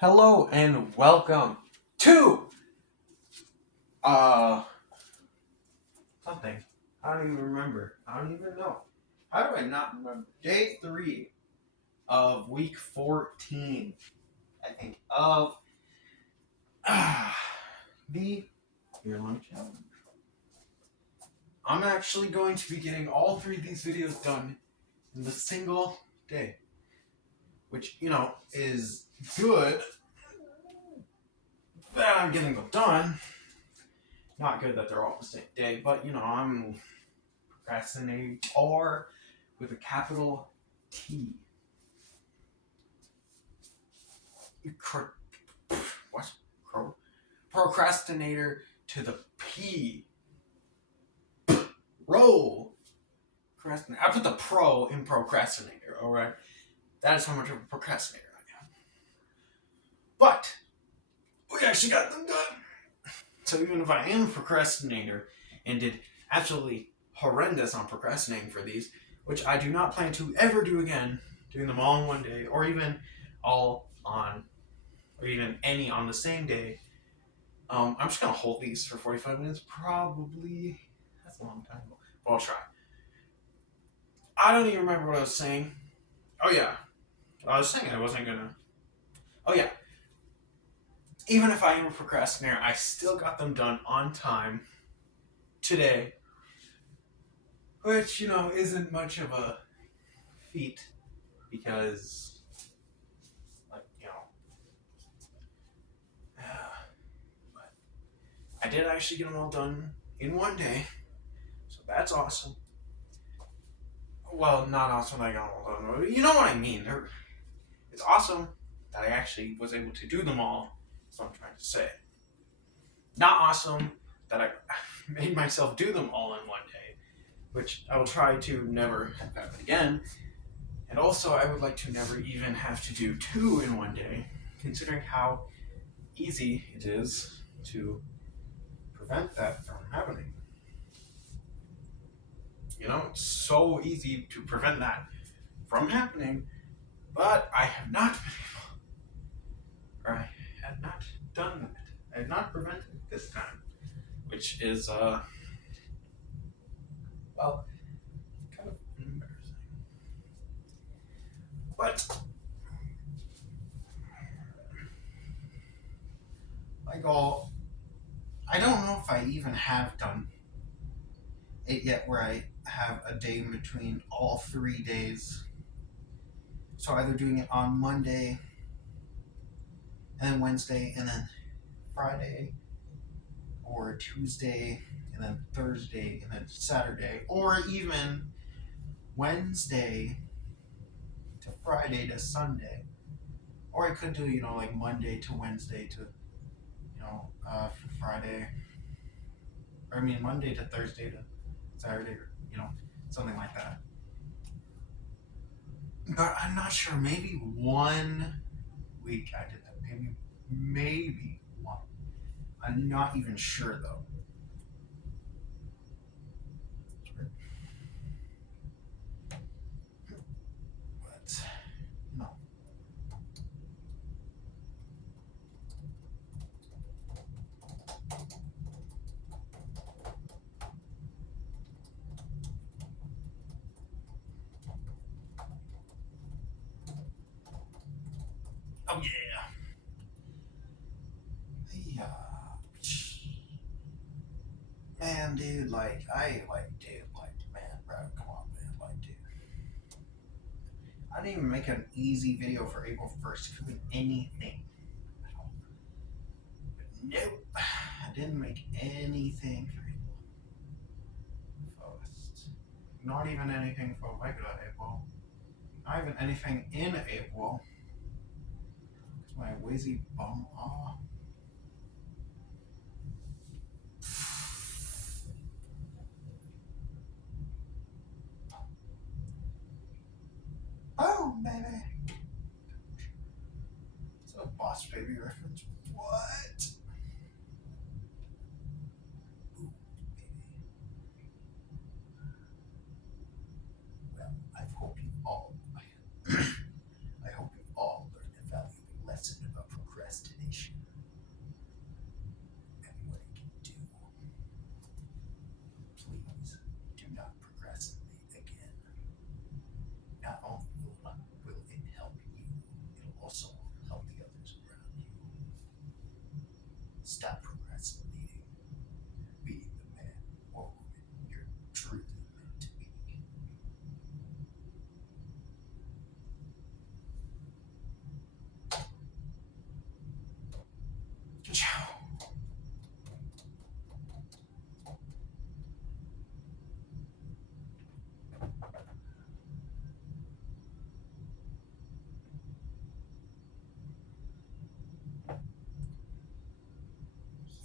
Hello and welcome to uh something. I don't even remember. I don't even know. How do I not remember? Day 3 of week 14, I think, of the Year Long Challenge. I'm actually going to be getting all 3 of these videos done in the single day. Which, is good that I'm getting them done. Not good that they're all the same day, but I'm procrastinating or with a capital T. What? Procrastinator to the P. Pro. Procrastinator. I put the pro in procrastinator, alright? That is how much of a procrastinator I am. But, we actually got them done. So even if I am a procrastinator and did absolutely horrendous on procrastinating for these, which I do not plan to ever do again, doing them all in one day, or even all on, or even any on the same day, I'm just going to hold these for 45 minutes, probably. That's a long time, but I'll try. I don't even remember what I was saying. Oh, yeah. I was saying I wasn't going to. Oh, yeah. Even if I am a procrastinator, I still got them done on time today, which, isn't much of a feat because, like, but I did actually get them all done in one day, so that's awesome. Well, not awesome that I got them all done, but you know what I mean. It's awesome that I actually was able to do them all. That's what I'm trying to say. Not awesome that I made myself do them all in one day, which I will try to never have happen again. And also, I would like to never even have to do 2 in one day, considering how easy it is to prevent that from happening. It's so easy to prevent that from happening, but I have not been able, or I had not done that. I had not prevented it this time, which is, well, kind of embarrassing. But, my goal, I don't know if I even have done it yet where I have a day in between all 3 days. So either doing it on Monday, and then Wednesday, and then Friday, or Tuesday, and then Thursday, and then Saturday, or even Wednesday to Friday to Sunday. Or I could do, like Monday to Wednesday to, Friday. Or I mean, Monday to Thursday to Saturday, or, something like that. But I'm not sure. Maybe one week I did that. Maybe one. I'm not even sure, though. But, no. Oh, yeah. Yeah. Man, dude, man, bro, come on, man, dude. I didn't even make an easy video for April 1st, cooking anything at all. Nope, I didn't make anything for April 1st. Not even anything for regular April. Not even anything in April. Because my lazy bum off. Oh, baby. Is that a Boss Baby reference? What? Ooh, baby. Well, I hope you all learned a valuable lesson about Stop procrastinating. Be the man or woman you're truly meant to be. Ka-chow.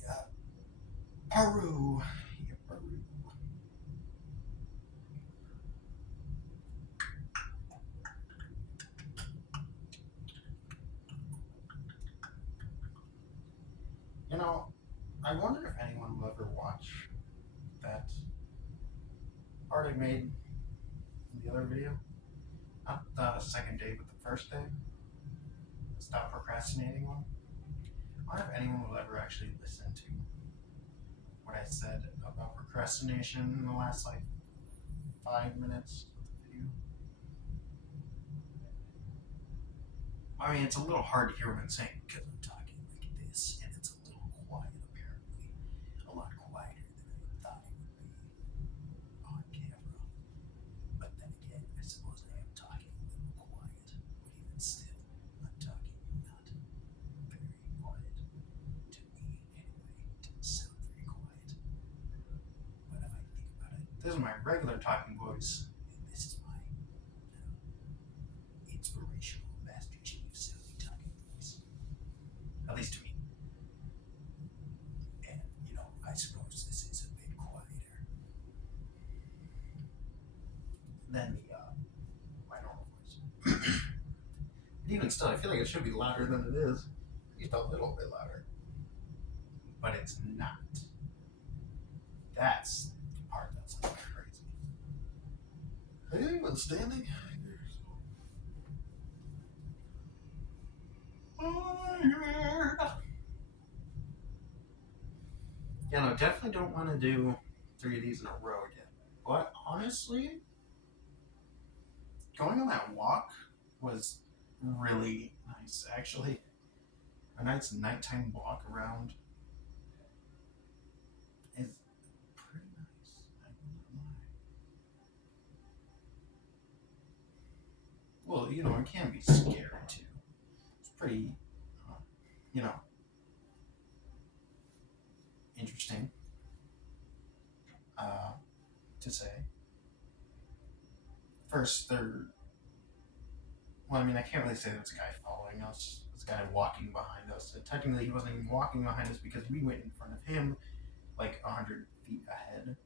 Yeah. Peru. Yeah, Peru. You know, I wonder if anyone will ever watch that part I made in the other video. Not the second day, but the first day. The stop procrastinating one. I wonder if anyone will ever actually listen to what I said about procrastination in the last like 5 minutes of the video. I mean, it's a little hard to hear what I'm saying because I'm talking like this, and it's a little quiet apparently. A lot quieter than I thought it would be on camera. But then again, I suppose I am talking a little quiet. But even still, I'm talking not very quiet. To me, anyway, it doesn't sound very quiet. But if I think about it, this is my regular talking voice, and this is my inspirational Master Chief sounding talking voice. At least to me. And, I suppose this is a bit quieter than my normal voice. But even still, I feel like it should be louder than it is. At least a little bit louder. But it's not. That's the part that's like crazy. Are you even standing? Yeah, no, definitely don't want to do 3 of these in a row again. But honestly, going on that walk was really nice, actually. A nice nighttime walk around is pretty nice. I will not lie. Well, it can be scary too. It's pretty, uh, you know, interesting to say. First, well, I mean, I can't really say there was a guy following us. There's a guy walking behind us. And technically, he wasn't even walking behind us because we went in front of him, like 100 feet ahead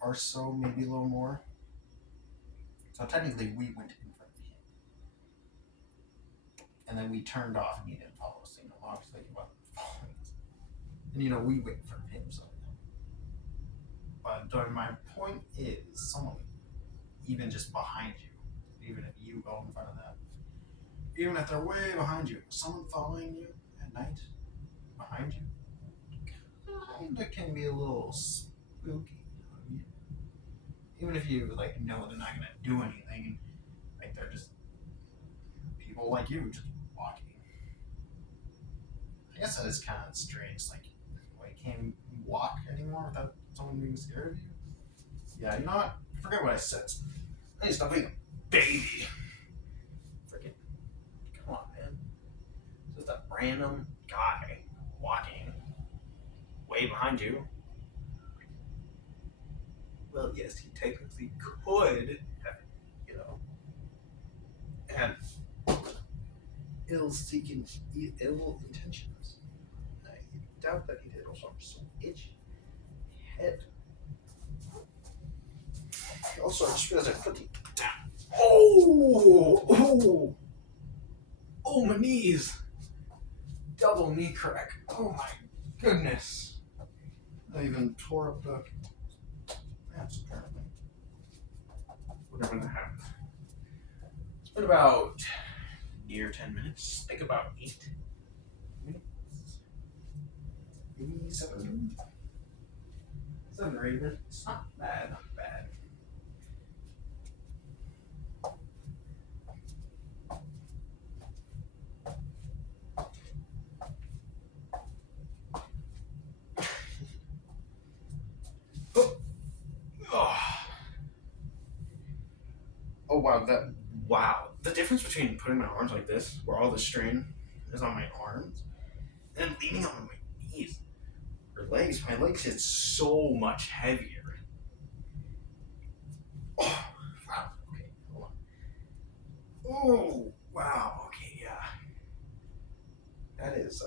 or so, maybe a little more. So technically, we went in front of him. And then we turned off and he didn't follow us. Obviously, he wasn't following us. And, we went in front of him, so. But my point is, someone, even just behind you, even if you go in front of them, even if they're way behind you, someone following you at night behind you, kinda can be a little spooky. Even if you know they're not gonna do anything, like they're just people like you just walking. I guess that is kind of strange. Like you can't walk anymore without someone being scared of you. Yeah, you know what? Forget what I said. I need to stop being a baby. Freaking, come on, man. Just a random guy walking way behind you. Well, yes, he technically could have, had ill intentions. I doubt that he did. Also, I'm so itchy. Head. Also, I just realized I put the down. Oh, my knees. Double knee crack. Oh my goodness. I even tore up the maps apparently. Whatever that happened. It's been about near 10 minutes. Think about 8 minutes. Maybe 7. 7 or 8 minutes. It's not bad. Not bad. wow. The difference between putting my arms like this, where all the strain is on my arms, and then leaning on my knees or legs. My legs hit so much heavier. Oh, wow. Okay, hold on. Oh, wow. Okay, yeah. That is,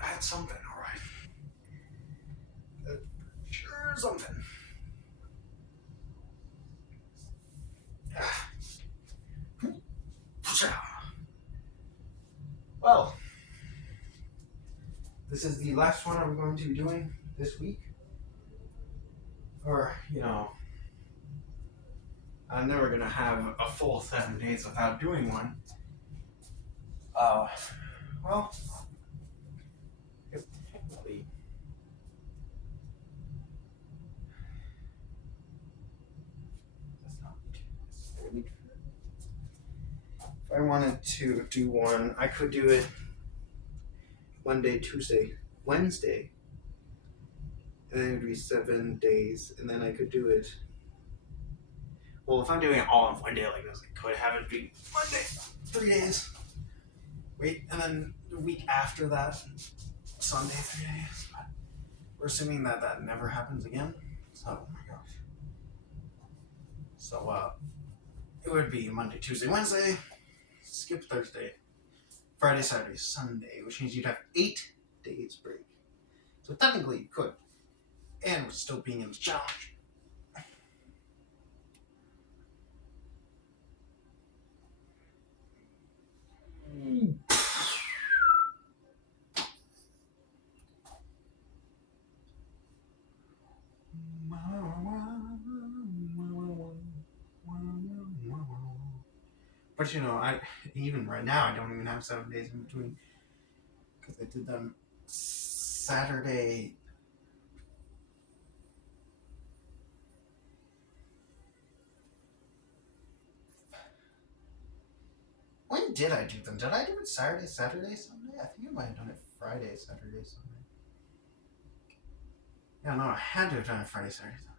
that's something, alright. Sure, something. Well, this is the last one I'm going to be doing this week. Or, I'm never going to have a full 7 days without doing one. Uh, well, technically, that's not necessarily true. If I wanted to do one, I could do it Monday, Tuesday, Wednesday, and then it would be 7 days, and then I could do it. Well, if I'm doing it all in one day like this, I could have it be Monday, 3 days. Wait, and then the week after that, Sunday, 3 days. But we're assuming that that never happens again. So, oh my gosh. So, it would be Monday, Tuesday, Wednesday, skip Thursday, Friday, Saturday, Sunday, which means you'd have 8 days break. So technically you could, and we're still being in the challenge. But I even right now I don't even have 7 days in between because I did them Saturday. When did I do them? Did I do it Saturday, Sunday? I think I might have done it Friday, Saturday, Sunday. Yeah, no, I had to have done it Friday, Saturday, Sunday.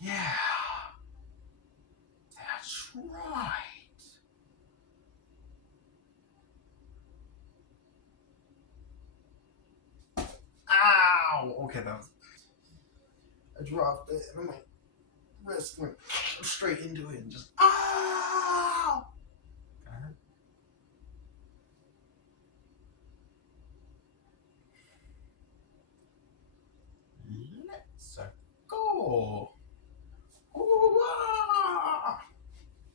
Yeah, that's right. Ow! Okay, that was. I dropped it and my wrist went straight into it and just. Ow! Let's go. Ooh-ah!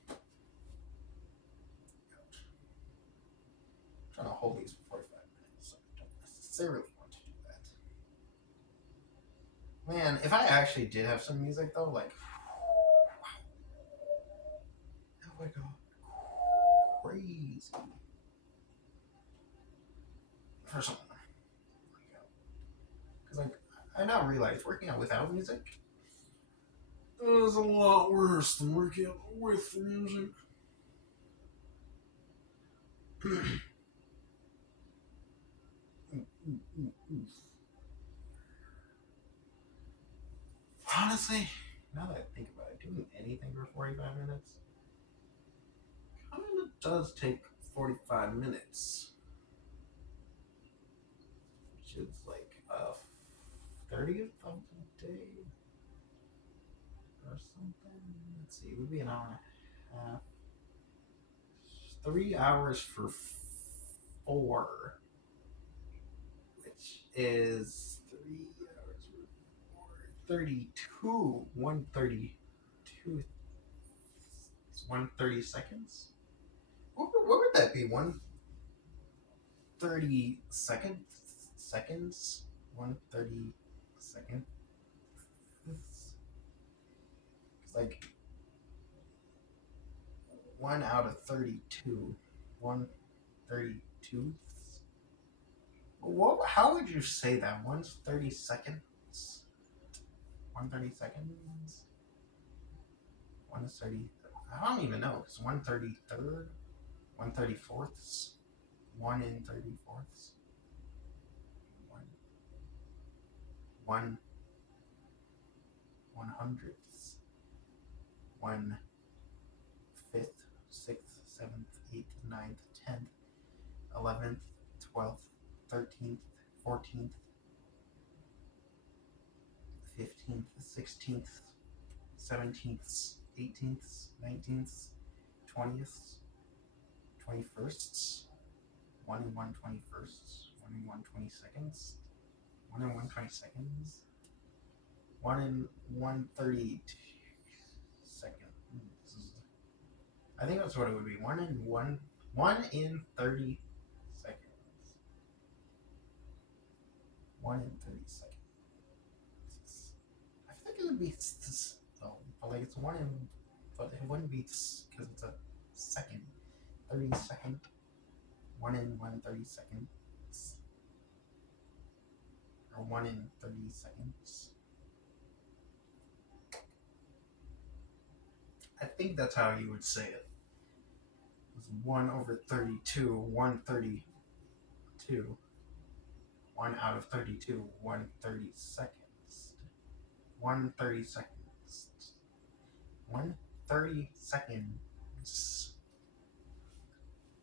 I'm trying to hold these for 45 minutes, so I don't necessarily want to do that. Man, if I actually did have some music though, like, oh my god, crazy for someone. Because like, I now realize working out without music is a lot worse than working out with music. Honestly, now that I think about it, doing anything for 45 minutes kind of does take 45 minutes. Which is like a 30th of the day or something. Let's see, it would be an hour and a half. 3 hours for 4, which is 3 hours for 4. 32, 132, 130 seconds. What would that be? 130 seconds? 130 seconds? It's like 1 out of 32. 132. How would you say that? 130 seconds? 130 seconds? 130. I don't even know. It's 133rd? 134ths? 1 in 34ths? 1. 100ths, 1/5, 6th, 7th, 8th, 9th, 10th, 11th, 12th, 13th, 14th, 15th, 16th, 17th, 18th, 19th, 20th, 21st, 1 and 1 21st, 1 and 1 22nds, 1 and 1 22nds, 1 and 1 32 seconds. I think that's what it would be. 1 in 30 seconds. 1 in 30 seconds. I feel like it would be though, but like it's 1 in, but it wouldn't be because it's a second. 30-second. 1 in 1/30 seconds. Or 1 in 30 seconds. I think that's how you would say it. It's 1/32, 1/32. 1 out of 32, 1/30 seconds. 1/30 seconds. 1/30 seconds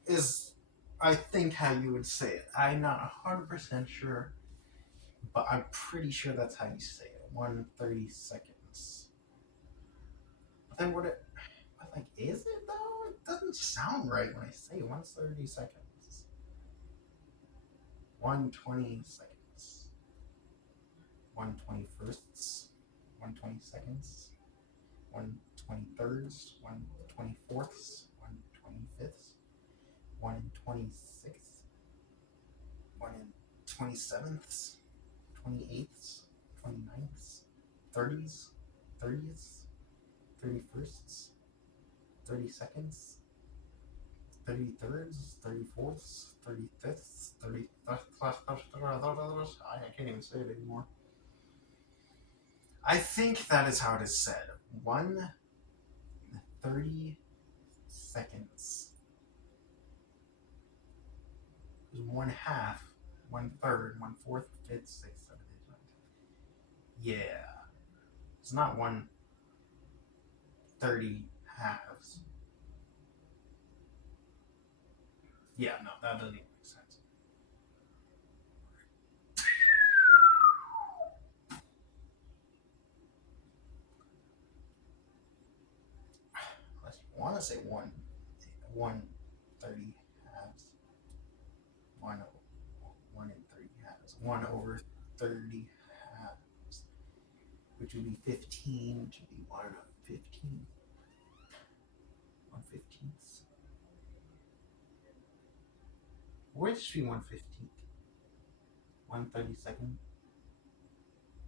is, I think, how you would say it. I'm not 100% sure, but I'm pretty sure that's how you say it. 1/30 seconds. But then what it, but like, is it though? It doesn't sound right when I say 1/30 seconds. 1/20 seconds. 1/21sts. 1/20 seconds. 1/23rds. 1/24ths. 1/25ths. 1/26th. 1/27ths. 28ths. 29ths. 30s. 30ths. 31sts. 30 seconds. 33rds. 34ths. 35ths. 30th. I can't even say it anymore. I think that is how it is said. 1/30 seconds. 1/2, 1/3, 1/4, 5th, 6th, 7th, 8th, 9th. Yeah. It's not 1/30 halves. Yeah, no, that doesn't even make sense. Unless you want to say 1/30 halves. 1 in 30 halves. 1/30 halves. Which would be 15, which would be 1/15. 1/15th. Which should be 1/15th. 1/32nd.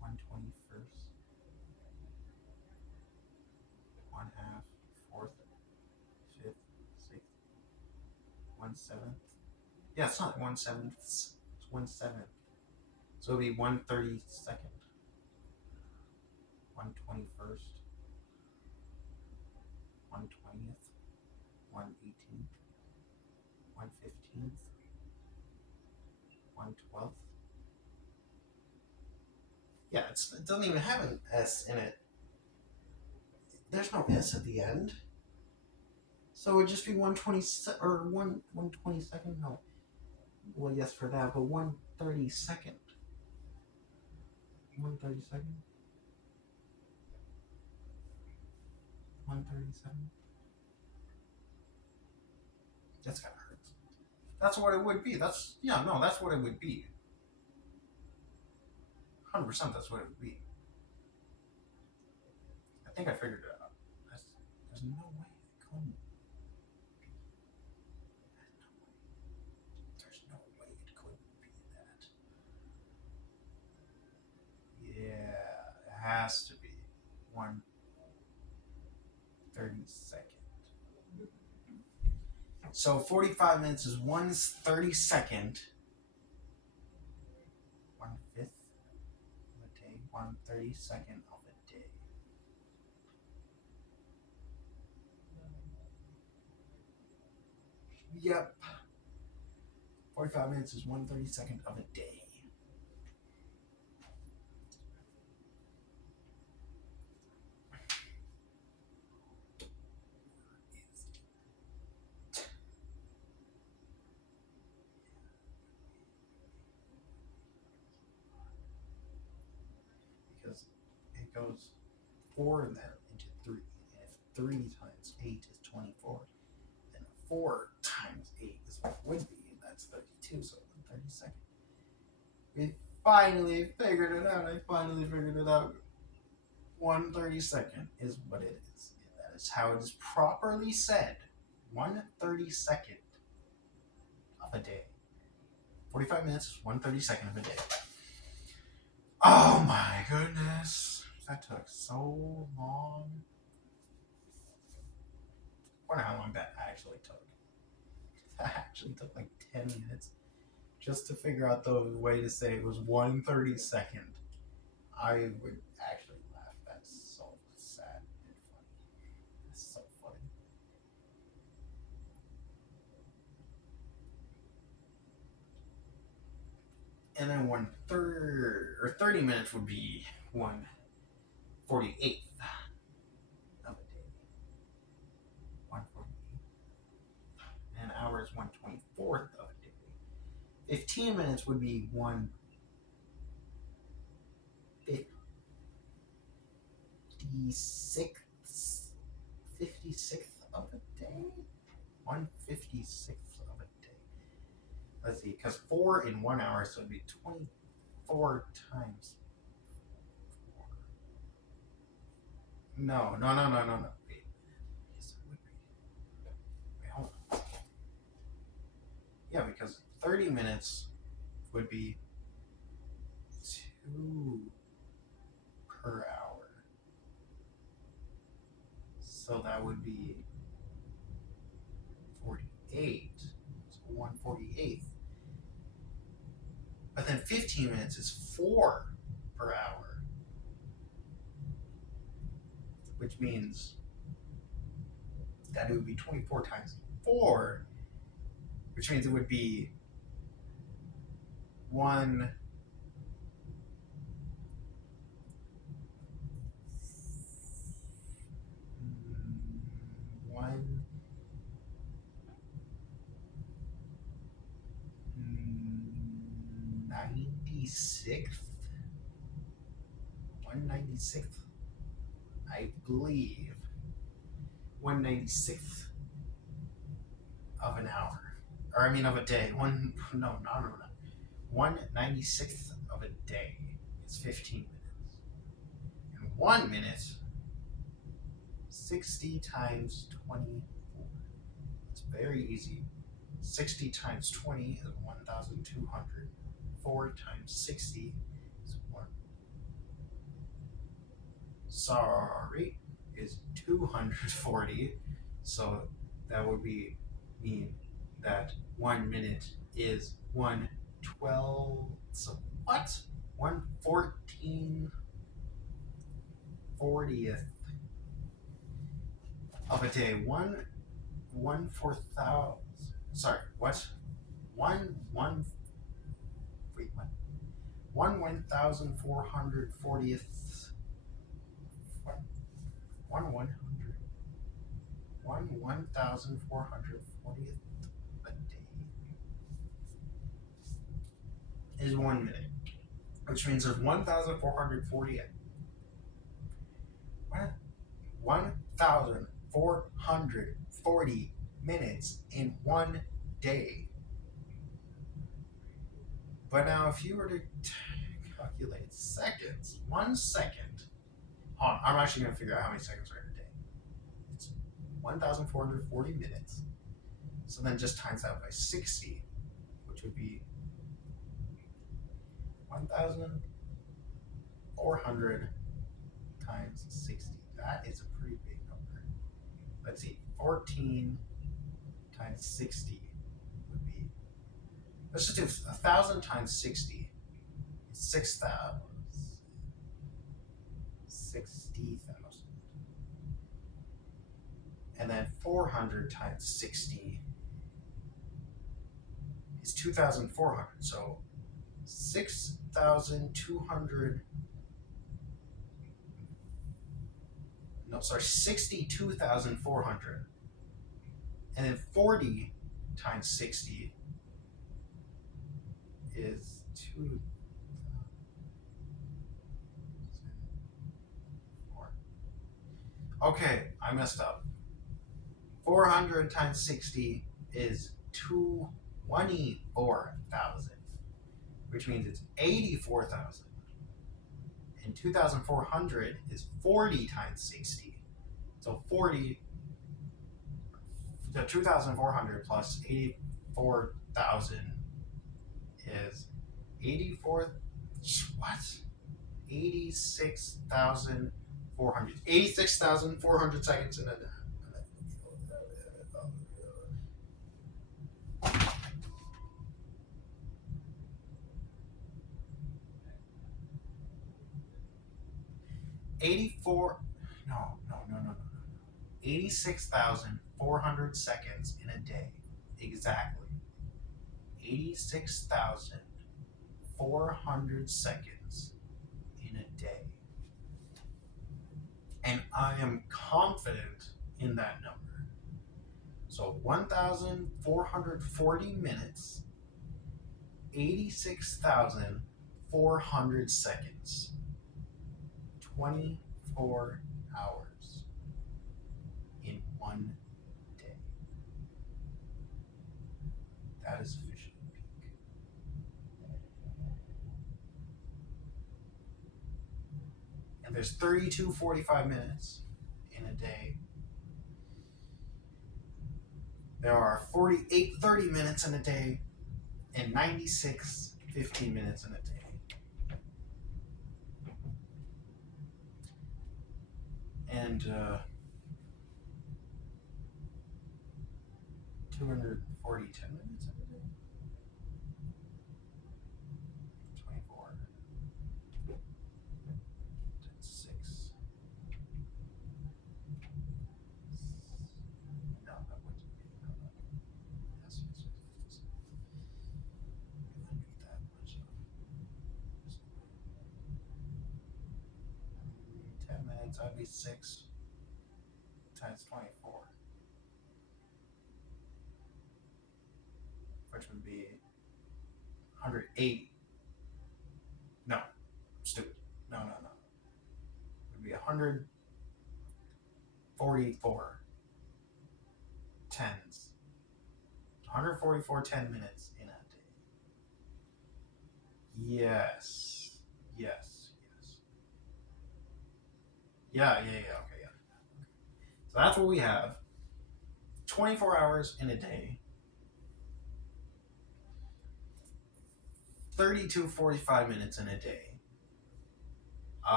1/21st. 1/2. 4th. 5th. 6th. 1/7th. Yeah, it's not 1/7th. It's 1/7th. So it'll be 1/32nd. 1/21st. 1/20th. 1/18th. 1/15th. 1/12th. Yeah, it doesn't even have an S in it. There's no S at the end. So it would just be 1/20 or 1/22nd. No. Well, yes for that, but 1/32nd. 1/32nd. 1/37. That's gotta hurt. That's what it would be. That's what it would be. 100% that's what it would be. I think I figured it out. There's no way it couldn't. There's no way it couldn't be that. Yeah, it has to be 1/32nd. So 45 minutes is 1/32nd. 1/5 of a day. 1/32nd of a day. Yep. 45 minutes is 1/32nd of a day. 4 and then into 3. And if 3 times 8 is 24, then 4 times 8 is what it would be, and that's 32, so 1/32. We finally figured it out. I finally figured it out. 1/32 is what it is. And that is how it is properly said. 1/32 of a day. 45 minutes, 1/32 of a day. Oh my goodness. That took so long. I wonder how long that actually took. That actually took like 10 minutes just to figure out the way to say it was 1/32. I would actually laugh. That's so sad and funny. That's so funny. And then 1/3 or 30 minutes would be 1/48 of a day. 1/48. And an hour is 1/24 of a day. 15 minutes would be 1/56th of a day. 1/56th of a day. Let's see, because 4 in 1 hour, so it'd be 24 times 4. No. Wait. Yes, it would be. Wait, hold on. Yeah, because 30 minutes would be 2 per hour. So that would be 48. So 1/48. But then 15 minutes is 4 per hour. Which means that it would be 24 times 4, which means it would be 1 1/96th. 1/96th, I believe. 1/96th of an hour. Or I mean of a day. 1/96th of a day is 15 minutes. And 1 minute, 60 times 24. It's very easy. 60 times 20 is 1,200. 4 times 60 is 1. Sorry, is 240. So that would mean that 1 minute is 1/12. So what? 1/14/40th of a day. 1/4,000. Sorry, what? One. Wait, what? 1/1440th. What? 1/1440th a day is 1 minute, which means there's 1,440. 1,440 minutes in 1 day. But now, if you were to calculate seconds, 1 second. Hold on, I'm actually going to figure out how many seconds are in a day. It's 1,440 minutes. So then just times that by 60, which would be 1,400 times 60. That is a pretty big number. Let's see, 14 times 60 would be, let's just do 1,000 times 60 is 6,000. 60,000. And then 400 times 60 is 2,400. So 6,200. No, sorry, 62,400. And then 40 times 60 is 2,004. Okay, I messed up. 400 times 60 is 24,000, which means it's 84,000. And 2,400 is 40 times 60. So 40, the 2,400 plus 84,000 is 84, what? 86,400. 86,400 seconds in a 84, no. 86,400 seconds in a day. Exactly. 86,400 seconds in a day. And I am confident in that number. So 1,440 minutes, 86,400 seconds, 24 hours in one day. That is officially peak. And there's 32 45 minutes in a day. There are 48 30 minutes in a day and 96 15 minutes in a day. And 240 10 minutes in a day. 24 times 6. No, that wouldn't be. No, no. Yes. It wouldn't be that much. 10 minutes, that'd be 6 times 24, which would be 180. No, stupid. No. It would be 144 tens. 144 10 minutes in a day. Yes. Yeah. Okay, yeah. So that's what we have. 24 hours in a day. 32 45 minutes in a day.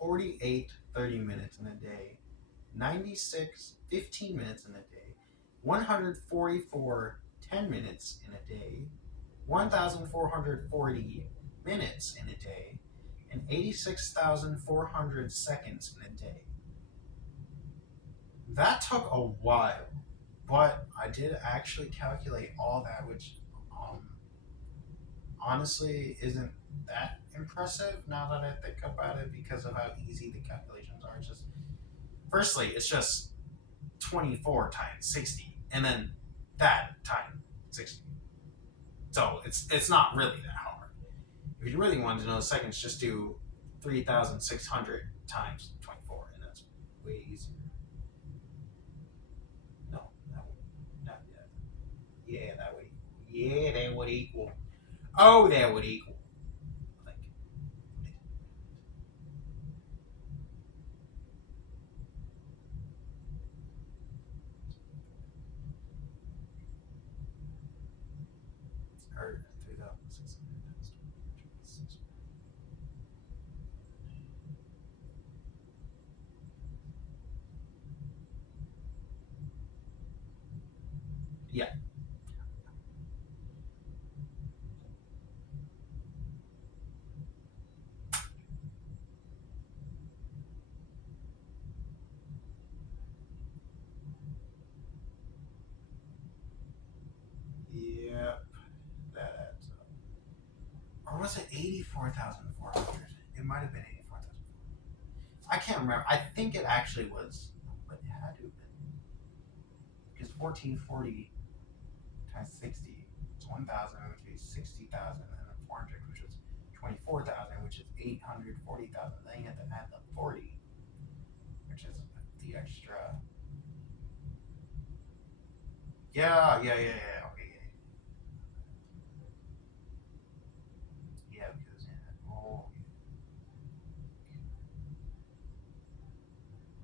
48 30 minutes in a day. 96 15 minutes in a day. 144 10 minutes in a day. 1,440 minutes in a day. And 86,400 seconds in a day. That took a while, but I did actually calculate all that, which honestly isn't that impressive now that I think about it because of how easy the calculations are. It's just, firstly, it's just 24 times 60, and then that times 60. So it's not really that hard. If you really wanted to know the seconds, just do 3,600 times 24, and that's way easier. No, that would not yet. Yeah, that would. Yeah, that would equal. Oh, that would equal. Like, or 3,600 times 26. Yeah. Yep. That adds up. Or was it 84,400? It might have been 84,000. I can't remember. I think it actually was, but it had to have been. Because 1440 times 60 is 1,000, which would be 60,000, and then 400, which was 24,000, which is 840,000. Then you have to add the 40, which is the extra. Yeah. Okay, yeah, because oh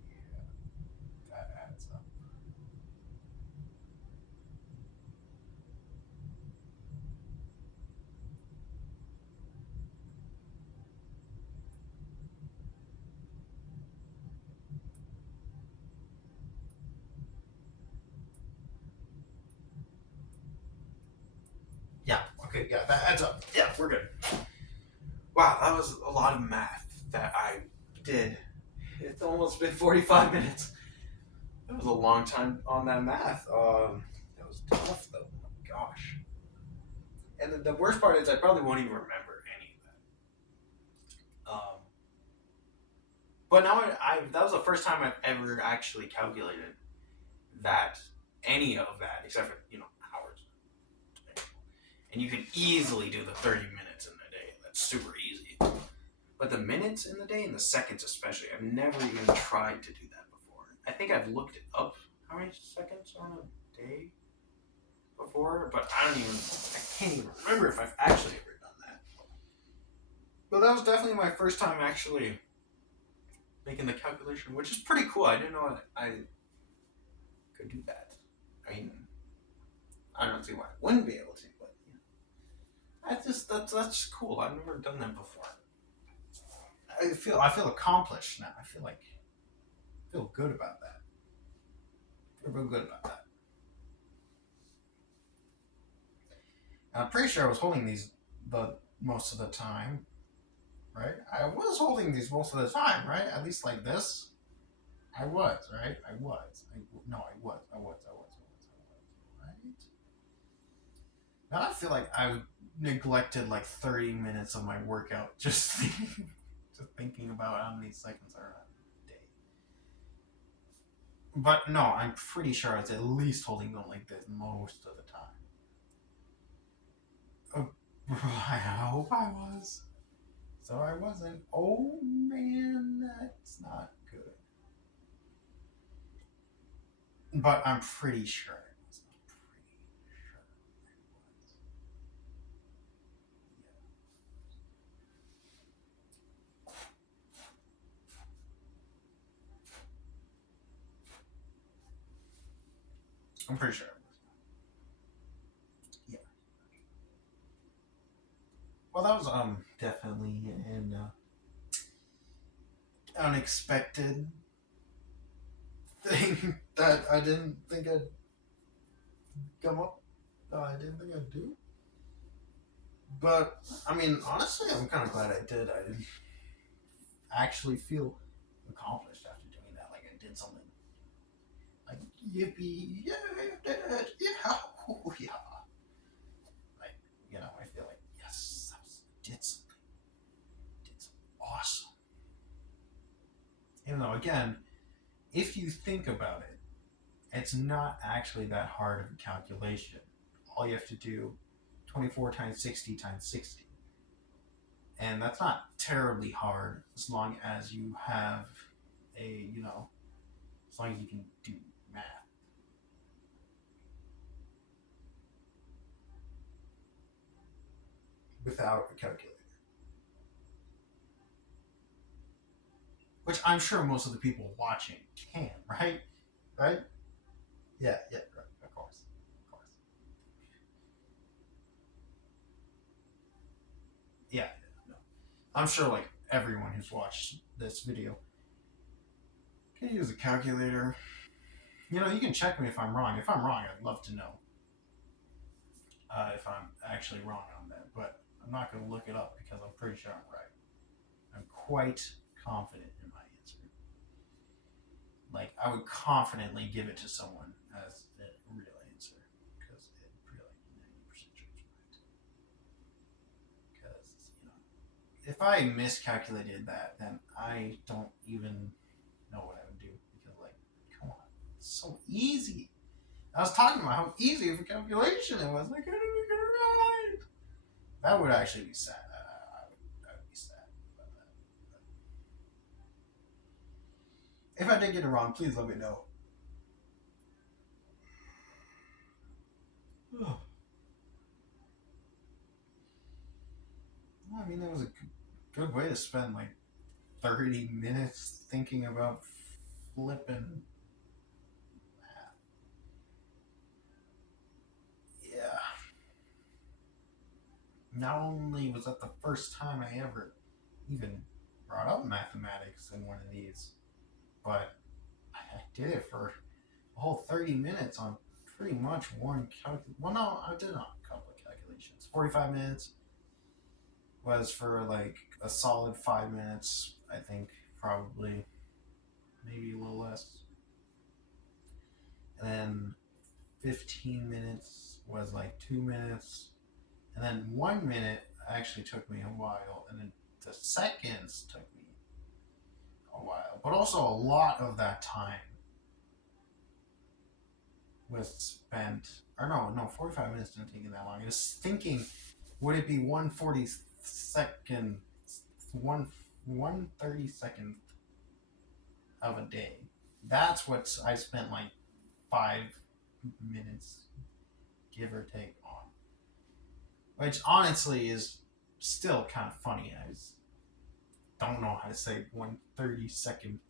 yeah, that adds up. Yeah. Okay. Yeah, that adds up. Yeah, we're good. Wow, that was a lot of math that I did. It's almost been 45 minutes. That was a long time on that math. That was tough though. Oh my gosh. And the worst part is I probably won't even remember any of that. But now that was the first time I've ever actually calculated that any of that, except for hours. And you can easily do the 30 minutes in the day. That's super easy. But the minutes in the day and the seconds especially, I've never even tried to do that before. I think I've looked it up how many seconds on a day before, but I can't even remember if I've actually ever done that. But that was definitely my first time actually making the calculation, which is pretty cool. I didn't know I could do that. I mean, I don't see why I wouldn't be able to, but that's cool. I've never done that before. I feel accomplished now. I feel good about that. I feel real good about that. I'm pretty sure I was holding these the most of the time, right? I was holding these most of the time, right? At least like this. I was, right? I was. No, right? Now I feel like I've neglected like 30 minutes of my workout just thinking about how many seconds are a day. But no, I'm pretty sure I was at least holding them like this most of the time. Oh, I hope I was. So I wasn't. Oh man, that's not good. But I'm pretty sure I was. I'm pretty sure I was. Yeah. Well, that was definitely an unexpected thing that I didn't think I'd come up. I didn't think I'd do. But I mean, honestly, I'm kind of glad I did. I actually feel accomplished after doing that. Like I did something. Like yippee! Yeah, I did it! Yeah, oh, yeah. Like I feel like yes, I did something. Did something awesome. Even though, again, if you think about it, it's not actually that hard of a calculation. All you have to do 24 times 60 times 60. And that's not terribly hard as long as you have as long as you can do math. Without a calculator. Which I'm sure most of the people watching can, right? Right? Yeah, right. Of course. Of course. Yeah, no. I'm sure like everyone who's watched this video can use a calculator. You can check me if I'm wrong. If I'm wrong, I'd love to know if I'm actually wrong on that. But I'm not going to look it up because I'm pretty sure I'm right. I'm quite confident in my answer. Like, I would confidently give it to someone as a real answer because it really 90% sure it's right. Because, if I miscalculated that, then I don't even know what I would do because, like, come on, it's so easy. I was talking about how easy of a calculation it was. Like, I didn't get it right. That would actually be sad. If I did get it wrong, please let me know. Well, I mean, that was a good way to spend like 30 minutes thinking about flipping. Yeah. Not only was that the first time I ever even brought up mathematics in one of these, but I did it for a whole 30 minutes on pretty much one calculation. Well, no, I did on a couple of calculations. 45 minutes was for like a solid 5 minutes, I think, probably, maybe a little less. And then 15 minutes was like 2 minutes. And then 1 minute actually took me a while. And then the seconds took me a while. But also, a lot of that time was spent. Or no, 45 minutes didn't take it that long. It was thinking, would it be 1/42nd, 1/32nd of a day? That's what I spent like 5 minutes, give or take, on. Which honestly is still kind of funny. I just don't know how to say 1/32nd.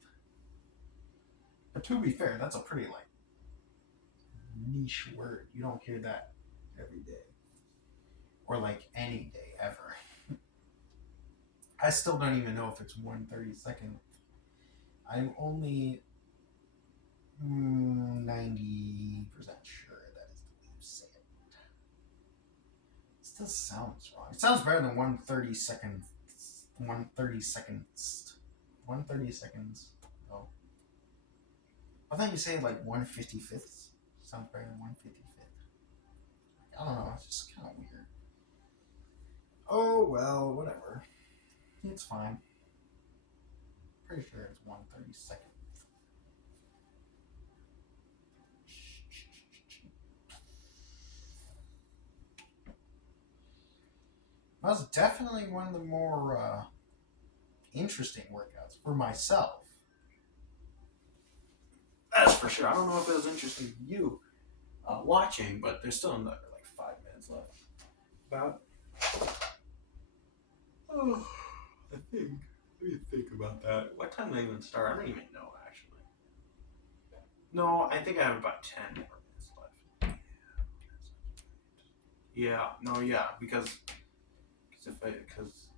But to be fair, that's a pretty like niche word. You don't hear that every day. Or like any day ever. I still don't even know if it's 1/32nd. I'm only 90% sure that is the way you say it. It still sounds wrong. It sounds better than 1/32nd. 1/32nd. 1/32. Oh. I thought you say like 1/55th. Sounds better than 1/55th. I don't know. It's just kind of weird. Oh well, whatever. It's fine. Pretty sure it's 1/32nd. That was definitely one of the more interesting workouts for myself. That's for sure. I don't know if it was interesting to you watching, but there's still another like 5 minutes left. About. Oh, I think. Let me think about that. What time did I even start? I don't even know, actually. No, I think I have about 10 more minutes left. Yeah, no, yeah, because if I, because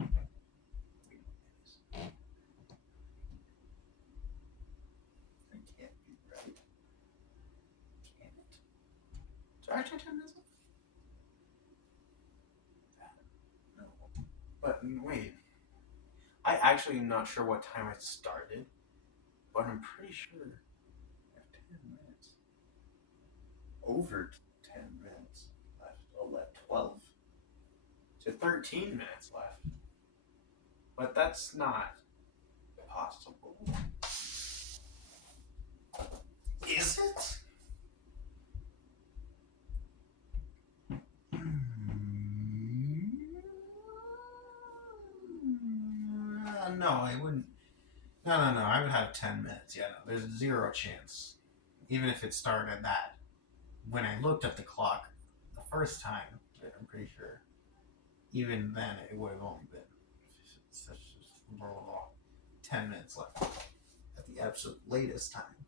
I can't be right. Can it? Is there actually 10 minutes left? No. But wait. I actually am not sure what time I started, but I'm pretty sure I have 10 minutes. Over 10 minutes left. Oh, left 12. So 13 minutes left. But that's not possible. Is it? No, I wouldn't. No. I would have 10 minutes. Yeah, no, there's zero chance. Even if it started at that. When I looked at the clock the first time, I'm pretty sure, even then it would have only been 10 minutes left at the absolute latest time.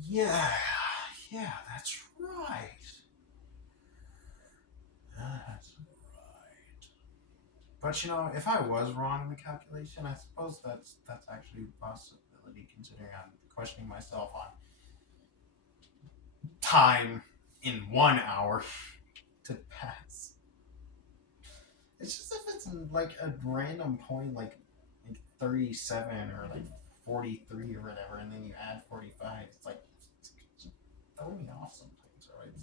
Yeah, that's right. That's right. But if I was wrong in the calculation, I suppose that's actually a possibility, considering I'm questioning myself on time in 1 hour to pass. It's just if it's like a random point, like 37 or like 43 or whatever, and then you add 45. It's like, throw me off sometimes, right?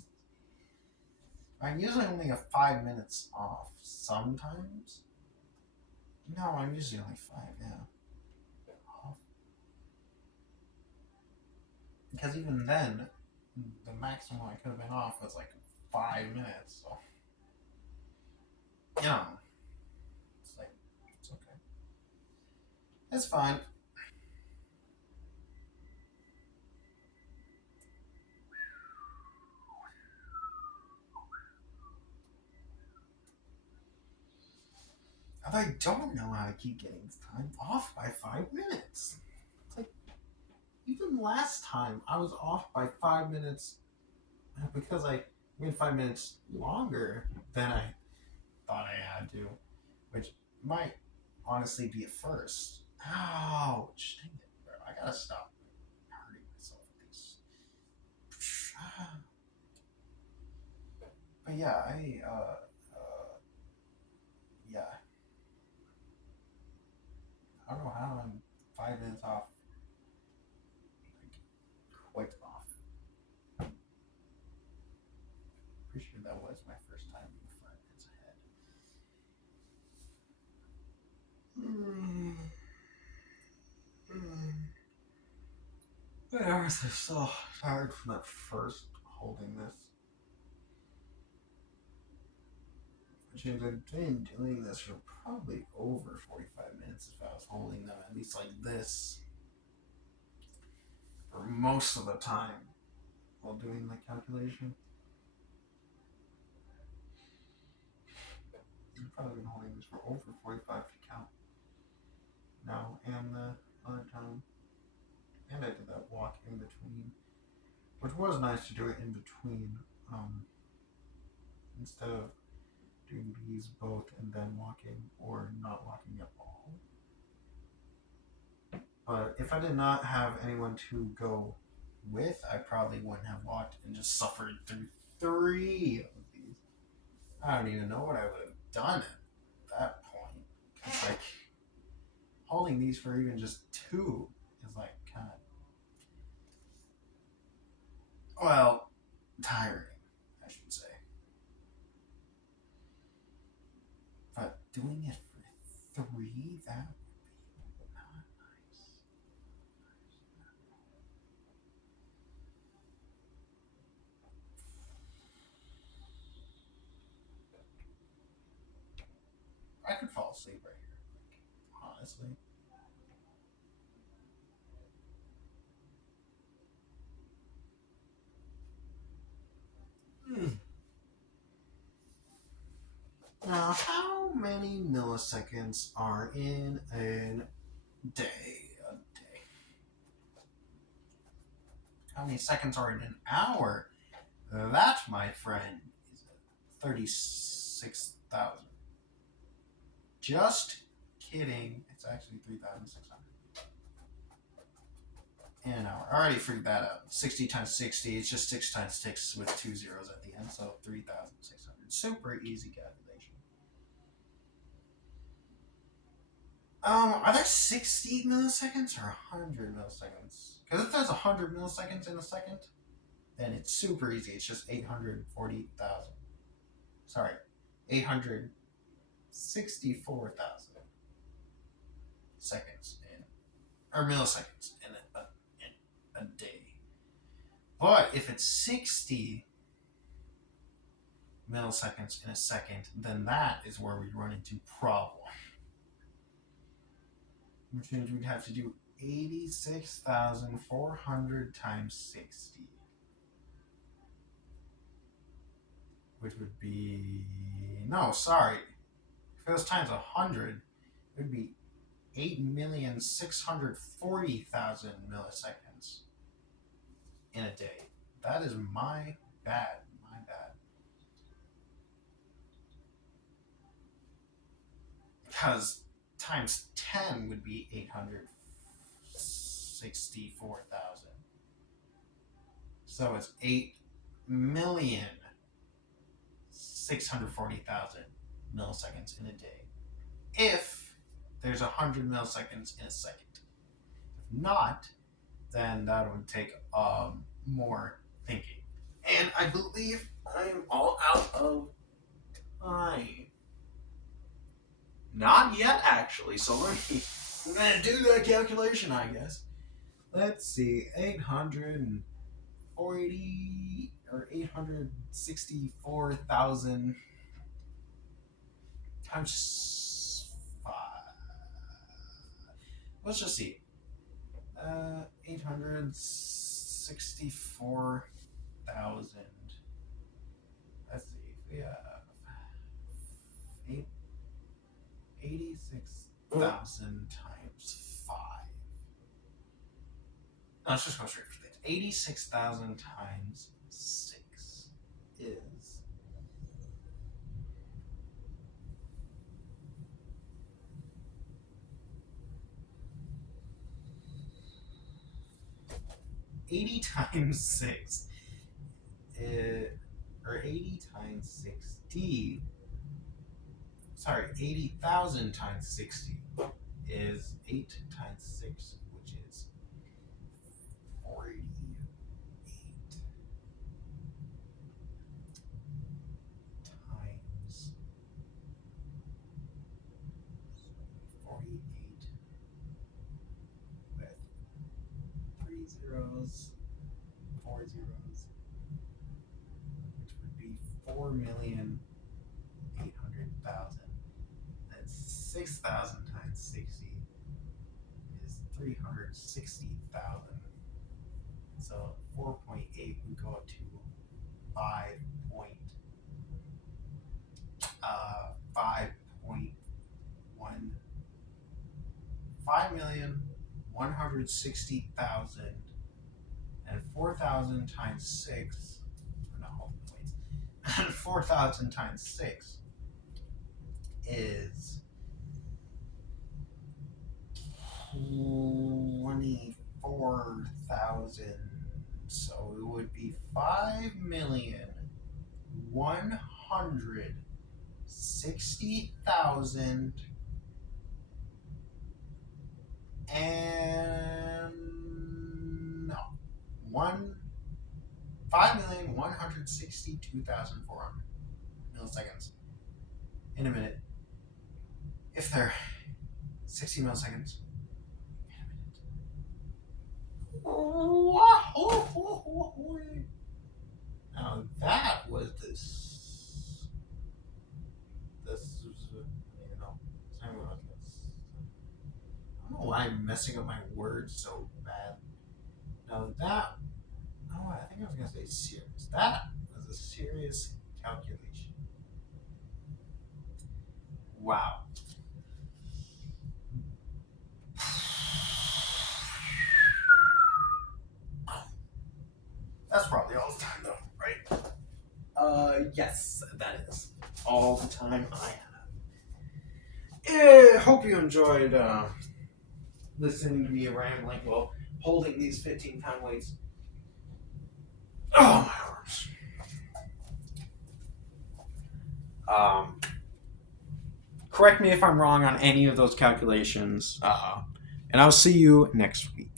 I'm usually only 5 minutes off sometimes. No, I'm usually only 5, yeah. Off. Because even then, the maximum I could have been off was like 5 minutes, so. It's like, it's okay. It's fine. And I don't know how I keep getting this time off by 5 minutes. It's like, even last time I was off by 5 minutes because I went 5 minutes longer than I thought I had to, which might honestly be a first. Ouch. Dang it, bro. I gotta stop hurting myself with these. But yeah, yeah. I don't know how I'm 5 minutes off. Like, quite off. Pretty sure that was my first time being 5 minutes ahead. My arms are so tired from that first holding this. Which I've been doing this for probably over 45 minutes if I was holding them at least like this for most of the time while doing the calculation. I've probably been holding this for over 45 to count now and the other time. And I did that walk in between, which was nice to do it in between instead of doing these both and then walking or not walking at all. But if I did not have anyone to go with, I probably wouldn't have walked and just suffered through 3 of these. I don't even know what I would have done at that point. It's like holding these for even just 2 is like kind of, well, tiring, I should say. But doing it for 3, that would be not nice. I could fall asleep right here, honestly. Now, how many milliseconds are in a day? A day. How many seconds are in an hour? That, my friend, is 36,000. Just kidding. It's actually 3,600 in an hour. I already figured that out. 60 times 60, it's just 6 times 6 with 2 zeros at the end, so 3,600. Super easy calculation. Are there 60 milliseconds or 100 milliseconds? Because if there's 100 milliseconds in a second, then it's super easy. It's just 840,000. Sorry, 864,000 seconds in, or milliseconds in a day. But if it's 60 milliseconds in a second, then that is where we run into problem. Which means we'd have to do 86,400 times 60. Which would be. No, sorry. If it was times 100, it would be 8,640,000 milliseconds in a day. That is my bad. My bad. Because times 10 would be 864,000. So it's 8,640,000 milliseconds in a day. If there's 100 milliseconds in a second. If not, then that would take more thinking. And I believe I am all out of time. Not yet, actually. So I'm gonna do that calculation, I guess. Let's see, 840 or 864,000 times 5. let's just see. 864,000. Let's see. We have 86,000 times 5. No, let's just go straight for this. 86,000 times 6 is 80 times 6 or 80 times 60. Sorry, 80,000 times 60 is 8 times 6, which is 48 times 48 with 3 zeros, 4 zeros, which would be 4,800,000. That's 6,000 times 60 is 360,000. So 4.8 would go up to 5.1 5,160,000 and 4,000 times 6. No, wait. 4,000 times 6 is 24,000. So it would be 5,160,000 and no 5,162,400 milliseconds in a minute. If they're 60 milliseconds in a minute. Now that was this. You know, I don't know why I'm messing up my words so bad. Now that. Oh, I think I was gonna say serious. That was a serious calculation. Wow. That's probably all the time, though, right? Yes, that is all the time I have. Hope you enjoyed listening to me rambling while holding these 15-pound weights. Oh, my arms. Correct me if I'm wrong on any of those calculations, and I'll see you next week.